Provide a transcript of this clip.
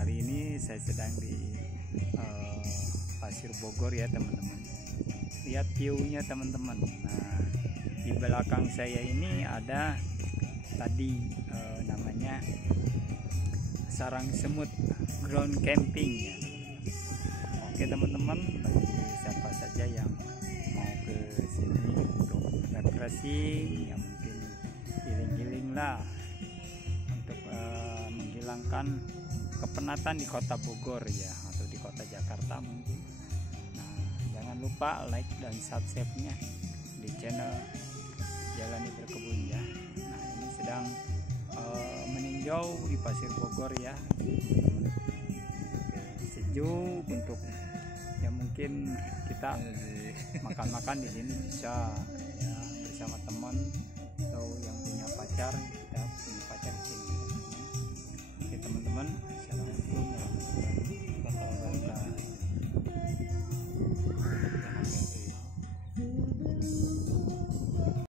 Kali ini saya sedang di Pasir Bogor ya teman-teman. Lihat view-nya teman-teman. Nah, di belakang saya ini ada tadi namanya sarang semut ground camping ya. Oke teman-teman, bagi siapa saja yang mau ke sini untuk refreshing ya, mungkin giling-giling lah untuk menghilangkan kepenatan di kota Bogor ya, atau di kota Jakarta mungkin. Nah, jangan lupa like dan subscribe-nya di channel Jalani Berkebun ya. Nah, ini sedang meninjau di Pasir Bogor ya. Sejuk untuk ya, mungkin kita makan-makan di sini bisa ya, bersama teman atau yang punya pacar, kita punya pacar di sini. Oke teman-teman.